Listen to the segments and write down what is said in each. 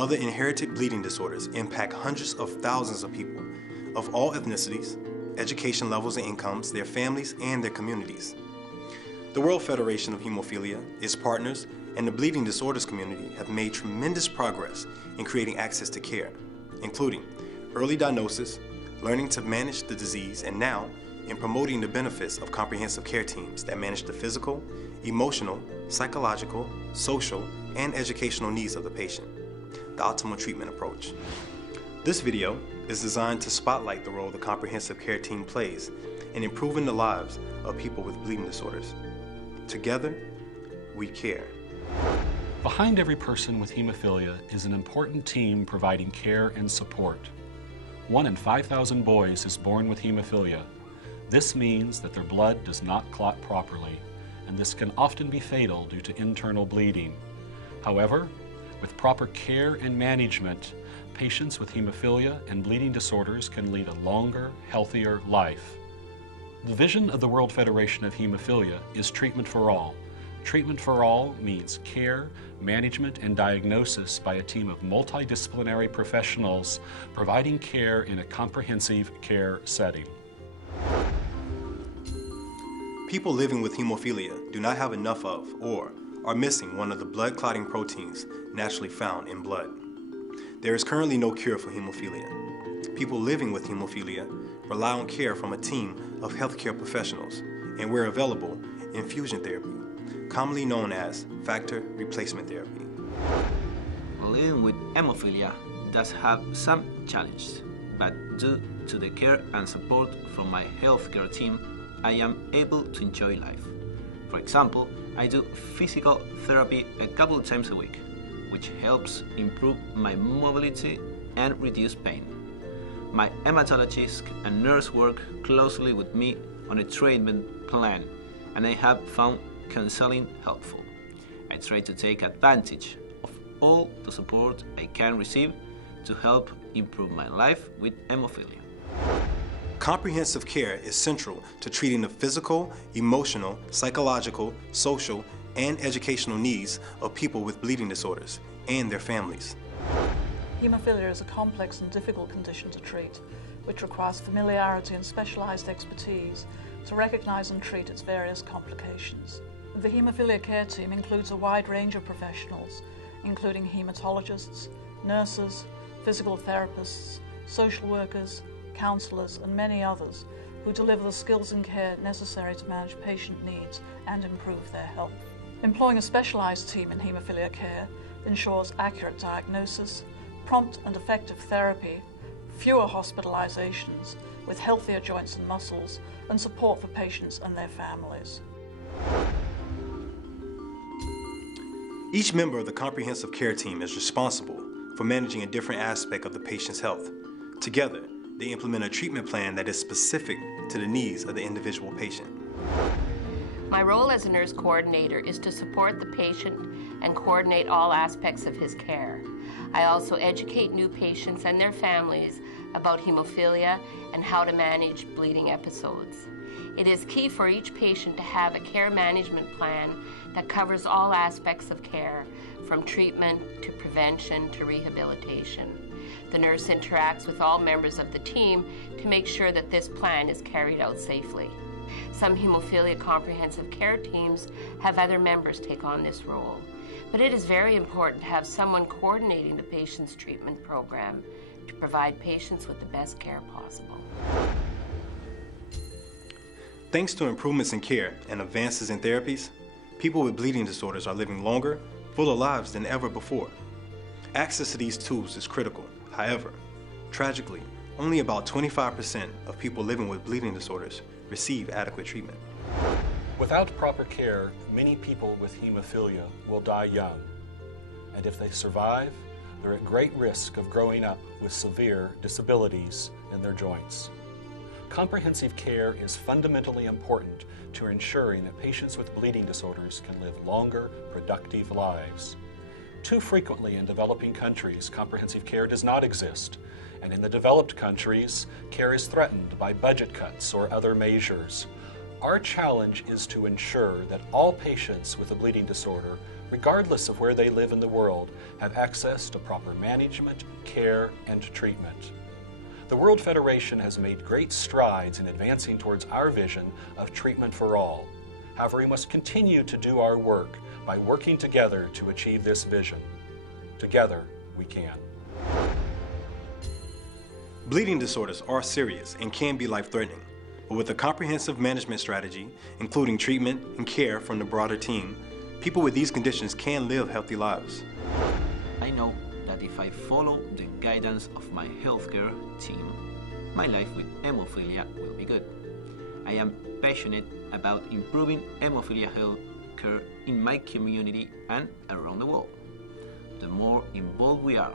other inherited bleeding disorders impact hundreds of thousands of people of all ethnicities, education levels and incomes, their families, and their communities. The World Federation of Hemophilia, its partners, and the bleeding disorders community have made tremendous progress in creating access to care, including early diagnosis, learning to manage the disease, and now in promoting the benefits of comprehensive care teams that manage the physical, emotional, psychological, social, and educational needs of the patient, the optimal treatment approach. This video is designed to spotlight the role the comprehensive care team plays in improving the lives of people with bleeding disorders. Together, we care. Behind every person with hemophilia is an important team providing care and support. 1 in 5,000 boys is born with hemophilia. This means that their blood does not clot properly, and this can often be fatal due to internal bleeding. However, with proper care and management, patients with hemophilia and bleeding disorders can lead a longer, healthier life. The vision of the World Federation of Hemophilia is treatment for all. Treatment for all means care, management, and diagnosis by a team of multidisciplinary professionals providing care in a comprehensive care setting. People living with hemophilia do not have enough of or are missing one of the blood clotting proteins naturally found in blood. There is currently no cure for hemophilia. People living with hemophilia rely on care from a team of healthcare professionals, and where available, infusion therapy, commonly known as factor replacement therapy. Living with hemophilia does have some challenges, but due to the care and support from my healthcare team, I am able to enjoy life. For example, I do physical therapy a couple of times a week, which helps improve my mobility and reduce pain. My hematologist and nurse work closely with me on a treatment plan, and I have found counseling helpful. I try to take advantage of all the support I can receive to help improve my life with hemophilia. Comprehensive care is central to treating the physical, emotional, psychological, social, and educational needs of people with bleeding disorders and their families. Hemophilia is a complex and difficult condition to treat, which requires familiarity and specialized expertise to recognize and treat its various complications. The hemophilia care team includes a wide range of professionals, including hematologists, nurses, physical therapists, social workers, counselors, and many others who deliver the skills and care necessary to manage patient needs and improve their health. Employing a specialized team in hemophilia care ensures accurate diagnosis, prompt and effective therapy, fewer hospitalizations with healthier joints and muscles, and support for patients and their families. Each member of the comprehensive care team is responsible for managing a different aspect of the patient's health. Together, they implement a treatment plan that is specific to the needs of the individual patient. My role as a nurse coordinator is to support the patient and coordinate all aspects of his care. I also educate new patients and their families about hemophilia and how to manage bleeding episodes. It is key for each patient to have a care management plan that covers all aspects of care, from treatment to prevention to rehabilitation. The nurse interacts with all members of the team to make sure that this plan is carried out safely. Some hemophilia comprehensive care teams have other members take on this role, but it is very important to have someone coordinating the patient's treatment program to provide patients with the best care possible. Thanks to improvements in care and advances in therapies, people with bleeding disorders are living longer, fuller lives than ever before. Access to these tools is critical. However, tragically, only about 25% of people living with bleeding disorders receive adequate treatment. Without proper care, many people with hemophilia will die young. And if they survive, they're at great risk of growing up with severe disabilities in their joints. Comprehensive care is fundamentally important to ensuring that patients with bleeding disorders can live longer, productive lives. Too frequently in developing countries, comprehensive care does not exist, and in the developed countries, care is threatened by budget cuts or other measures. Our challenge is to ensure that all patients with a bleeding disorder regardless of where they live in the world, have access to proper management, care, and treatment. The World Federation has made great strides in advancing towards our vision of treatment for all. However, we must continue to do our work by working together to achieve this vision. Together, we can. Bleeding disorders are serious and can be life-threatening, but with a comprehensive management strategy, including treatment and care from the broader team, people with these conditions can live healthy lives. I know that if I follow the guidance of my healthcare team, my life with hemophilia will be good. I am passionate about improving hemophilia health care in my community and around the world. The more involved we are,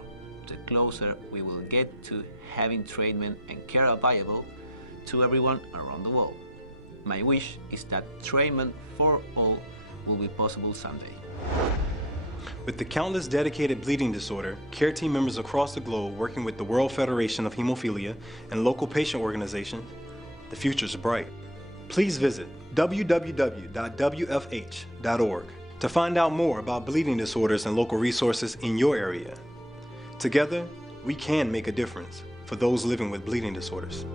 the closer we will get to having treatment and care available to everyone around the world. My wish is that treatment for all will be possible someday. With the countless dedicated bleeding disorder care team members across the globe working with the World Federation of Hemophilia and local patient organizations, the future is bright. Please visit www.wfh.org to find out more about bleeding disorders and local resources in your area. Together, we can make a difference for those living with bleeding disorders.